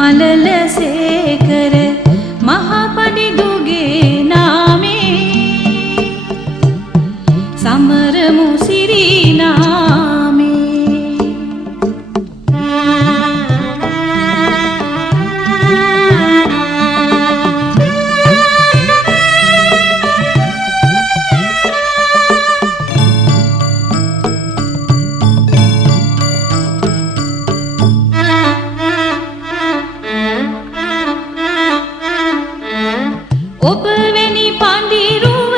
මලලසේකර මහපඩිදුගේ නාමේ සමරමු Siri නාමේ ඔබ වැනි පඬිරුව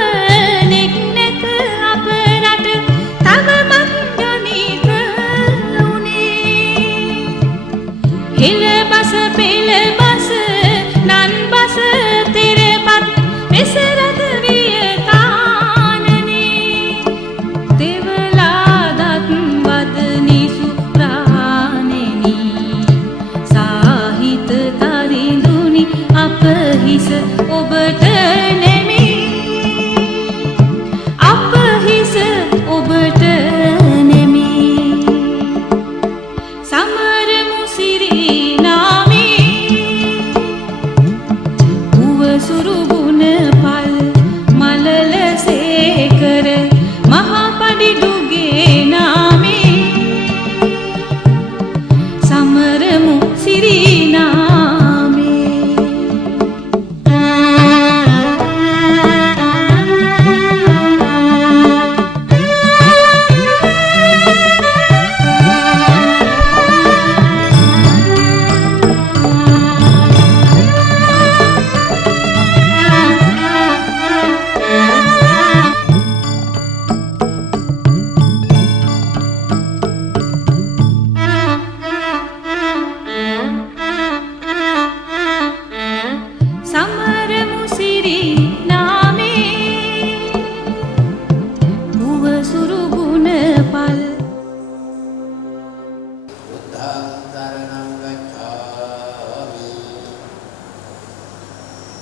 නෙක් නැත අප රට තවමත් ජනිත උනේ හෙළ බස පෙළ බස නන් බස තෙරපත් මෙසරද විය තානනේ දෙවලාදත් වදනි සුප්‍රාණෙනි සාහිත තරිඳුනි අප හිස ඔබට නෙමෙයි අප හිස ඔබට නෙමෙයි සමරමු සිරී නාමේ උවසුරු ගුණ පල් මලලසේකර මහපඩිදුගේ නාමේ සමරමු සිරී නාමේ සමරමු සිරී නාමේ උවසුරු ගුණ පල් උද්ධාතරණං ගච්ඡාමි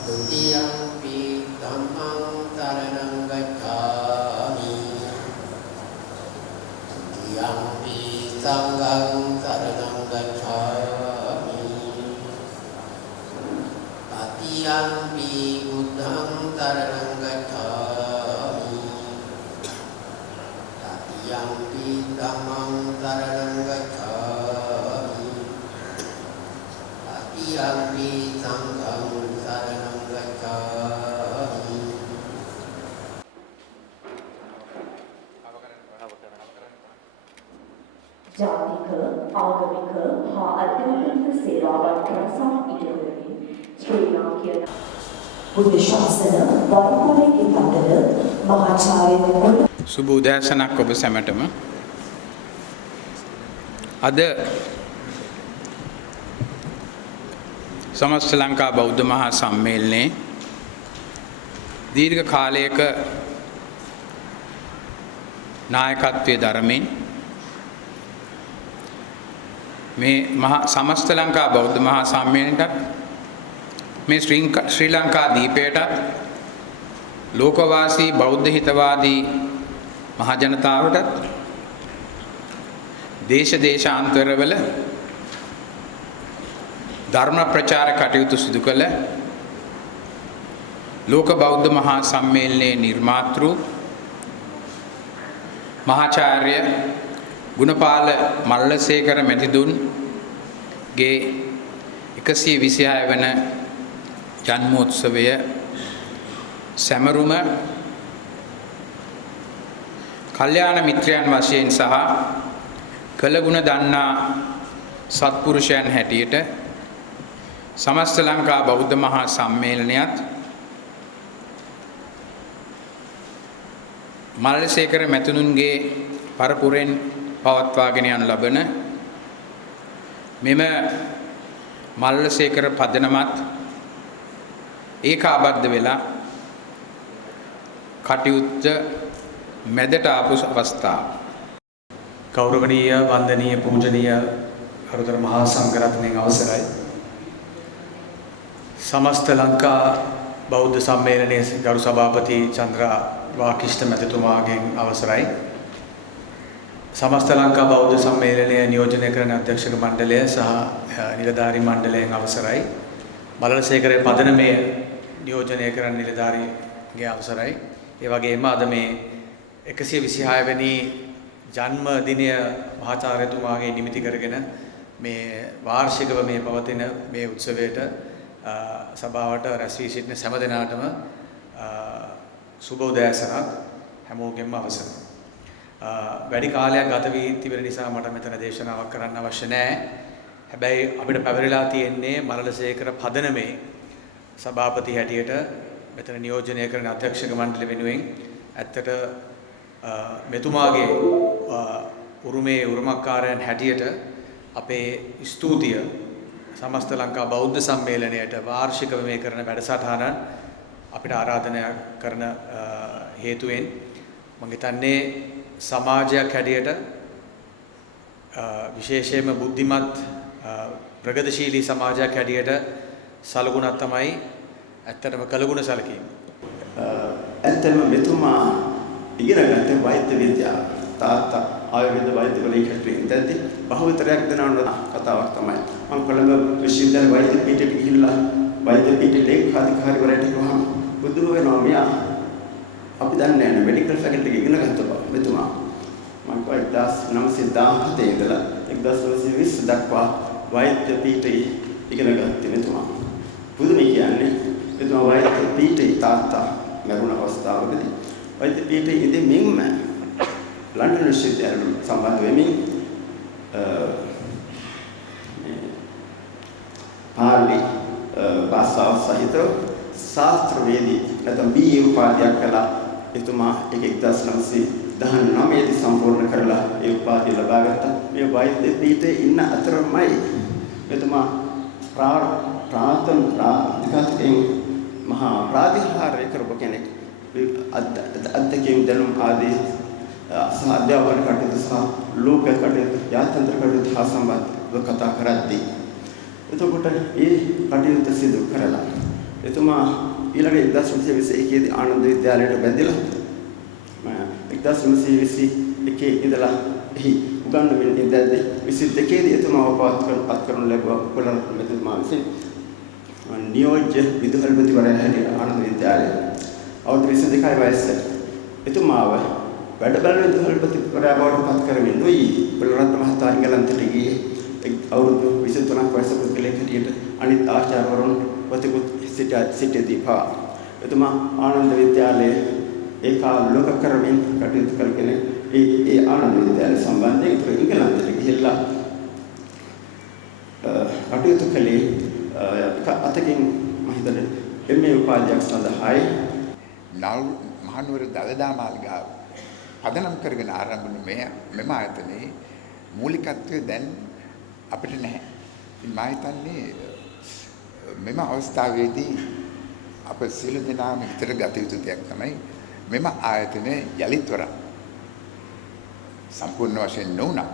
ဒုတိယံ පි ධම්මං තරණං ගච්ඡාමි ဒုတိယံ පි සංඝං තරණං ගච්ඡාමි တတိယံ පි බුද්ධං තරණං ගච්ඡාමි တတိယံ පි ධම්මං තරණං ගච්ඡාමි တတိယံ පි සංඝං තරණං ගච්ඡාමි ජාතික ආගමික හා අධ්‍යාත්මික සේවාවන් රැසක් ඉටුවමින් ශ්‍රී ලාංකේය බුද්ධ ශාසන වරපොලේ අතර මහාචාර්ය සුබ උදෑසනක් ඔබ සැමටම. අද සමස්ත ලංකා බෞද්ධ මහා සම්මේලනයේ දීර්ඝ කාලයක නායකත්වයේ දරමින් මේ සමස්ත ලංකා බෞද්ධ මහා සම්මේලනයටත් මේ ශ්‍රී ලංකා දීපයටත් ලෝකවාසී බෞද්ධ හිතවාදී මහ ජනතාවටත් දේශ දේශාන්තරවල ධර්ම ප්‍රචාර කටයුතු සිදු කළ ලෝක බෞද්ධ මහා සම්මේලනයේ නිර්මාතෘ මහාචාර්ය ගුණපාල මල්ලසේකර මැතිතුන්ගේ 126 වන ජන්මෝත්සවය සැමරුම කල්යාණ මිත්‍රයන් වශයෙන් සහ කළගුණ දන්නා සත්පුරුෂයන් හැටියට සමස්ත ලංකා බෞද්ධ මහා සම්මේලනයත් මල්ලසේකර මැතිතුන්ගේ පරපුරෙන් පවත්වාගෙන යන ලබන මෙම මල්ලසේකර පදනමත් ඒකාබද්ධ වෙලා කටයුත්ත මැදට ආපු අවස්ථාව. ගෞරවනීය වන්දනීය පූජනීය අරුතර මහා සංඝරත්නයන් අවසරයි. සමස්ත ලංකා බෞද්ධ සම්මේලනයේ ගරු සභාපති චන්ද්‍රා වාකිෂ්ඨ මැතිතුමාගෙන් අවසරයි. සමස්ත ලංකා බෞද්ධ සම්මේලනය නියෝජනය කරන අධ්‍යක්ෂක මණ්ඩලය සහ නිලධාරී මණ්ඩලයෙන් අවසරයි. මලලසේකරේ පදනමේ නියෝජනය කරන නිලධාරීගේ අවසරයි. ඒ වගේම අද මේ 126 වෙනි ජන්ම දිනය මහාචාර්යතුමාගේ නිමිති කරගෙන මේ වාර්ෂිකව මේ පවතින මේ උත්සවයට සභාවට රැස් වී සිටින සෑම දෙනාටම සුබ උදෑසනක් හැමෝගෙම අවසරයි. වැඩි කාලයක් ගත වී තිබෙන නිසා මට මෙතන දේශනාවක් කරන්න අවශ්‍ය නැහැ. හැබැයි අපිට පැවරලා තියෙන්නේ මලලසේකර පදනමේ සභාපති හැටියට මෙතන නියෝජනය කරන අධ්‍යක්ෂක මණ්ඩල වෙනුවෙන් ඇත්තට මෙතුමාගේ උරුමේ උරුමකාරයන් හැටියට අපේ ස්තුතිය සමස්ත ලංකා බෞද්ධ සම්මේලනයට වාර්ෂිකව මේ කරන වැඩසටහන අපිට ආරාධනය කරන හේතුවෙන් මම හිතන්නේ සමාජයක් හැටියට විශේෂයෙන්ම බුද්ධිමත් ප්‍රගතිශීලී සමාජයක් හැටියට සලකුණක් තමයි ඇත්තටම කළගුණ සැලකීම. ඇත්තම මෙතුමා ඉගෙන ගන්න වෛද්‍ය විද්‍යාව තාත්තා ආයුර්වේද වෛද්‍යවරයෙක් ඉඳන්දී බහුතරයක් දෙනවන කතාවක් තමයි. මම කොළඹ විශ්වවිද්‍යාල වෛද්‍ය පීඨයට ගිහිල්ලා වෛද්‍ය පීඨයේ ලේඛාධිකාරිවරයාට කිව්වහම බුදුම වෙනවා මෙයා අපි දන්නේ නැහැ මෙඩිකල් ෆැකල්ටි එක ඉගෙන ගත්ත බව මෙතුමා. මම කිව්වා 1917 ඉඳලා 1920 දක්වා වෛද්‍ය පීඨයේ ඉගෙන ගත්තේ මෙතුමා. බුදුම කියන්නේ මෙතුමා වෛද්‍ය පීඨයේ තාත්තා මරුණ අවස්ථාවකදී වෛද්‍ය පීඨයේ ඉඳෙමින්ම ලන්ඩන් විශ්වවිද්‍යාලයට සම්බන්ධ වෙමින් පාලි භාෂාව සහිත ශාස්ත්‍රවේදී නැත්නම් BA උපාධියක් කළා. එතුමා 1919 දී සම්පූර්ණ කරලා ඒ උපාධිය ලබා ගත්තා. මේ වෛද්‍ය පීඨයේ ඉන්න අතරමයි එතුමා ප්‍රාථමික මහා ප්‍රාතිහාර්ය කරපු කෙනෙක්. අධ්‍යක්ෂකම් දැනුම් ආදී අධ්‍යාපන කටයුතු සහ ලෝක කටයුතු යාත්‍රා කටයුතු හා සම්බන්ධව කතා කරද්දී එතකොට ඒ කටයුතු සිදු කරලා එතුමා ඊළඟ 1921 දී ආනන්ද විද්‍යාලයට බැඳිලා 1921 ඉඳලා එහි උගන්වමින් ඉඳද්දී 22 දී එතුමා පත් කරනු ලැබුවා කොළඹ මෙතුමා විසින් නියෝජ්‍ය විදුහල්පතිවරයා හැටියට ආනන්ද විද්‍යාලයේ අවුරුදු 22යි වයස එතුමාව වැඩ බලන විදුහල්පතිවරයා බවට පත් කරමින් නොයි පොළොරත්න මහතා ඉංගලන්තයට ගියේ අවුරුදු 23ක් වයස පුද්ගලයෙක් හැටියට අනිත් ආචාර්යවරුන් වතිකුත් සිටියදී පවා එතුමා ආනන්ද විද්‍යාලයේ ඒකාල ලෝක කරමින් කටයුතු කරගෙන ඒ ආනන්ද විද්‍යාලය සම්බන්ධයෙන් ඉංගලන්තයට ගිහිල්ලා කටයුතු කළේ අතකින් මම හිතන්නේ MA උපාධියක් සඳහායි මහනුවර දළදා මාලිගාව පදනම් කරගෙන ආරම්භ මෙම ආයතනයේ මූලිකත්වය දැන් අපිට නැහැ. ඉතින් මම හිතන්නේ මෙම අවස්ථාවේදී අප සියලු දෙනාම හිතට ගත යුතු දෙයක් තමයි මෙම ආයතනය යලිත් වරක් සම්පූර්ණ වශයෙන් නොවුණා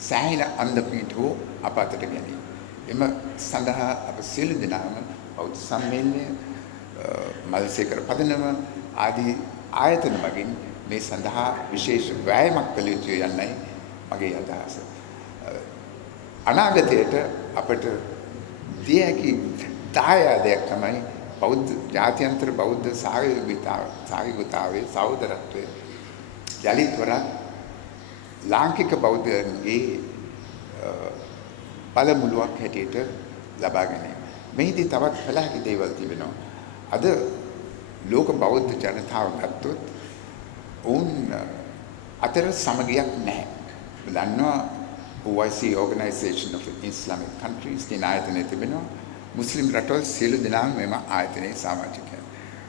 සෑහෙන අන්දමිටෝ අප අතට ගැනීම. එම සඳහා අප සියලු දෙනාම බෞද්ධ සම්මේලනය මලසේකර පදනම ආදී ආයතන මගින් මේ සඳහා විශේෂ වෑයමක් කළ යුතුය යන්නයි මගේ අදහස. අනාගතයට අපට දිය හැකි දායාදයක් තමයි බෞද්ධ ජාත්‍යන්තර බෞද්ධ සහයෝගිතාවේ සහෝදරත්වයේ යලිත් වරක් ලාංකික බෞද්ධයන්ගේ බලමුළුවක් හැටියට ලබා ගැනීම. මෙහිදී තවත් කළ හැකි දේවල් තිබෙනවා. අද ලෝක බෞද්ධ ජනතාව ගත්තොත් ඔවුන් අතර සමගියක් නැහැ. දන්නවා OIC Organization of Islamic Countries කියන ආයතනය තිබෙනවා. මුස්ලිම් රටවල් සියලු දෙනාම මෙම ආයතනයේ සමාජිකයන්.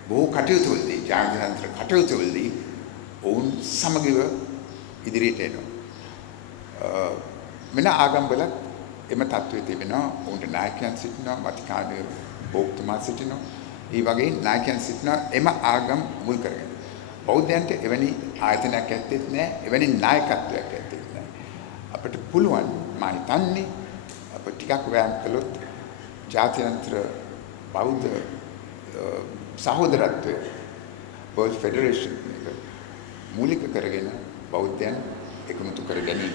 බොහෝ කටයුතුවලදී ජාත්‍යන්තර කටයුතුවලදී ඔවුන් සමගිව ඉදිරියට එනවා. මෙන්න ආගම්වල එම තත්ත්වය තිබෙනවා. ඔවුන්ට නායකයන් සිටිනවා, වතිකානයේ බෝක්තුමා සිටිනවා. ඒ වගේ නායකයන් සිටිනවා එම ආගම් මුල් කරගෙන. බෞද්ධයන්ට එවැනි ආයතනයක් ඇත්තෙත් නැහැ, එවැනි නායකත්වයක් ඇත්තෙත් නැහැ. අපිට පුළුවන් මම හිතන්නේ අප ටිකක් වෑයම් කළොත් ජාත්‍යන්තර බෞද්ධ සහෝදරත්වය World Federation එක මූලික කරගෙන බෞද්ධයන් එකමුතු කර ගැනීම